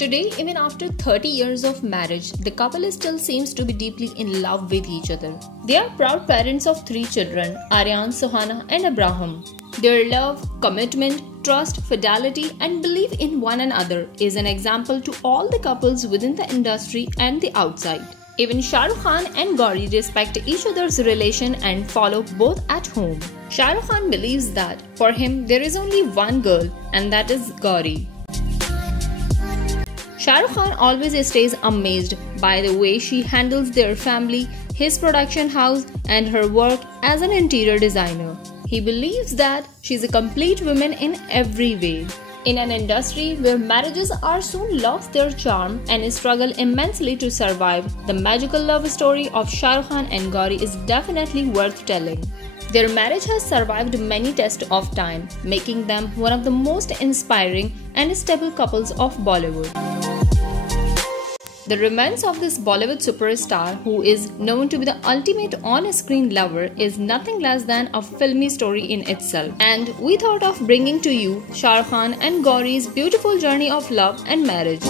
Today, even after 30 years of marriage, the couple still seems to be deeply in love with each other. They are proud parents of 3 children, Aryan, Sohana and Abraham. Their love, commitment, trust, fidelity and belief in one another is an example to all the couples within the industry and the outside. Even Shah Rukh Khan and Gauri respect each other's relation and follow both at home. Shah Rukh Khan believes that for him there is only one girl and that is Gauri. Shah Rukh Khan always stays amazed by the way she handles their family, his production house and her work as an interior designer. He believes that she's a complete woman in every way. In an industry where marriages are soon lost their charm and struggle immensely to survive, the magical love story of Shah Rukh Khan and Gauri is definitely worth telling. Their marriage has survived many tests of time, making them one of the most inspiring and stable couples of Bollywood. The romance of this Bollywood superstar, who is known to be the ultimate on-screen lover, is nothing less than a filmy story in itself. And we thought of bringing to you Shah Rukh Khan and Gauri's beautiful journey of love and marriage.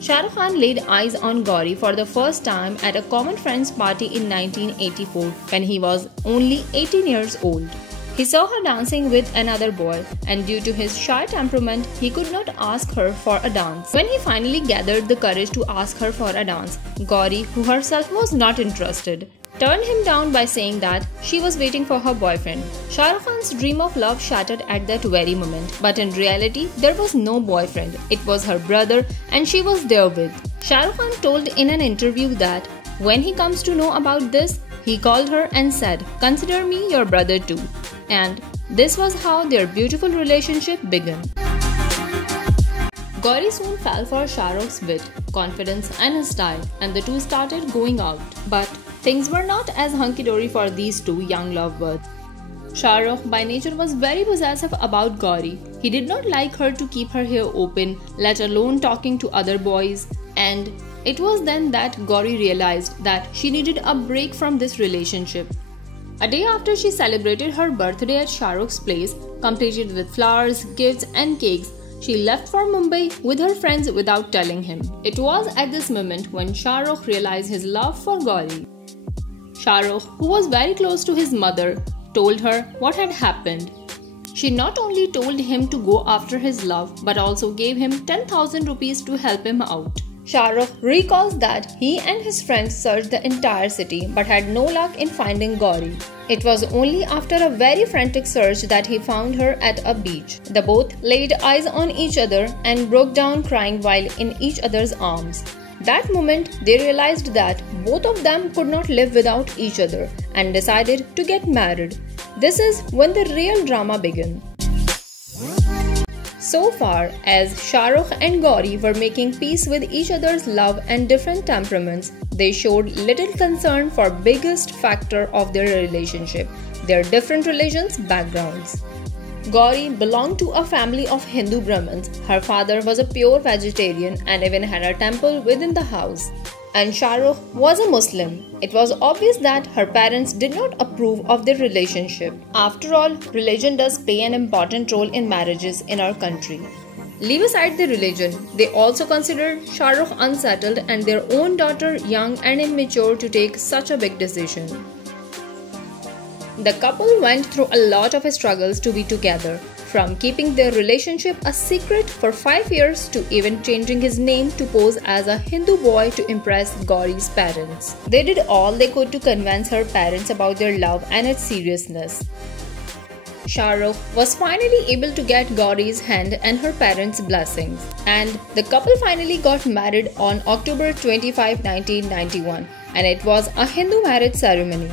Shah Rukh Khan laid eyes on Gauri for the first time at a common friend's party in 1984 when he was only 18 years old. He saw her dancing with another boy and due to his shy temperament, he could not ask her for a dance. When he finally gathered the courage to ask her for a dance, Gauri, who herself was not interested, turned him down by saying that she was waiting for her boyfriend. Shah Rukh Khan's dream of love shattered at that very moment, but in reality, there was no boyfriend. It was her brother and she was there with. Shah Rukh Khan told in an interview that when he comes to know about this, he called her and said, "Consider me your brother too." And this was how their beautiful relationship began. Gauri soon fell for Shah Rukh's wit, confidence and style and the two started going out. But things were not as hunky-dory for these two young lovebirds. Shah Rukh by nature was very possessive about Gauri. He did not like her to keep her hair open, let alone talking to other boys. And it was then that Gauri realized that she needed a break from this relationship. A day after she celebrated her birthday at Shah Rukh's place, completed with flowers, gifts and cakes, she left for Mumbai with her friends without telling him. It was at this moment when Shah Rukh realized his love for Gauri. Shah Rukh, who was very close to his mother, told her what had happened. She not only told him to go after his love but also gave him 10,000 rupees to help him out. Shah Rukh recalls that he and his friends searched the entire city but had no luck in finding Gauri. It was only after a very frantic search that he found her at a beach. The both laid eyes on each other and broke down crying while in each other's arms. That moment, they realized that both of them could not live without each other and decided to get married. This is when the real drama began. So far as Shah Rukh and Gauri were making peace with each other's love and different temperaments, they showed little concern for biggest factor of their relationship, their different religions backgrounds. Gauri belonged to a family of Hindu Brahmins. Her father was a pure vegetarian and even had a temple within the house. And Shah Rukh was a Muslim. It was obvious that her parents did not approve of their relationship. After all, religion does play an important role in marriages in our country. Leave aside the religion, they also considered Shah Rukh unsettled and their own daughter young and immature to take such a big decision. The couple went through a lot of struggles to be together, from keeping their relationship a secret for 5 years to even changing his name to pose as a Hindu boy to impress Gauri's parents. They did all they could to convince her parents about their love and its seriousness. Shah Rukh was finally able to get Gauri's hand and her parents' blessings, and the couple finally got married on October 25, 1991, and it was a Hindu marriage ceremony.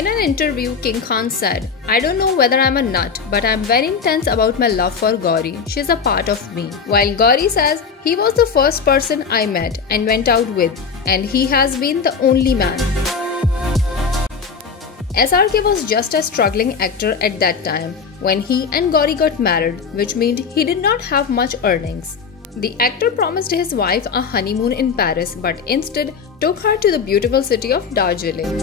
In an interview, King Khan said, "I don't know whether I'm a nut, but I'm very intense about my love for Gauri. She's a part of me." While Gauri says he was the first person I met and went out with, and he has been the only man. SRK was just a struggling actor at that time when he and Gauri got married, which meant he did not have much earnings. The actor promised his wife a honeymoon in Paris, but instead took her to the beautiful city of Darjeeling.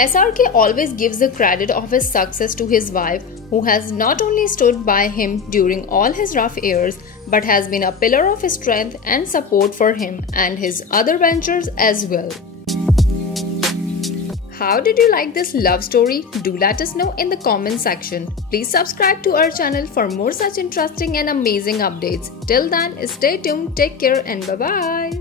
SRK always gives the credit of his success to his wife, who has not only stood by him during all his rough years, but has been a pillar of strength and support for him and his other ventures as well. How did you like this love story? Do let us know in the comment section. Please subscribe to our channel for more such interesting and amazing updates. Till then, stay tuned, take care and bye-bye.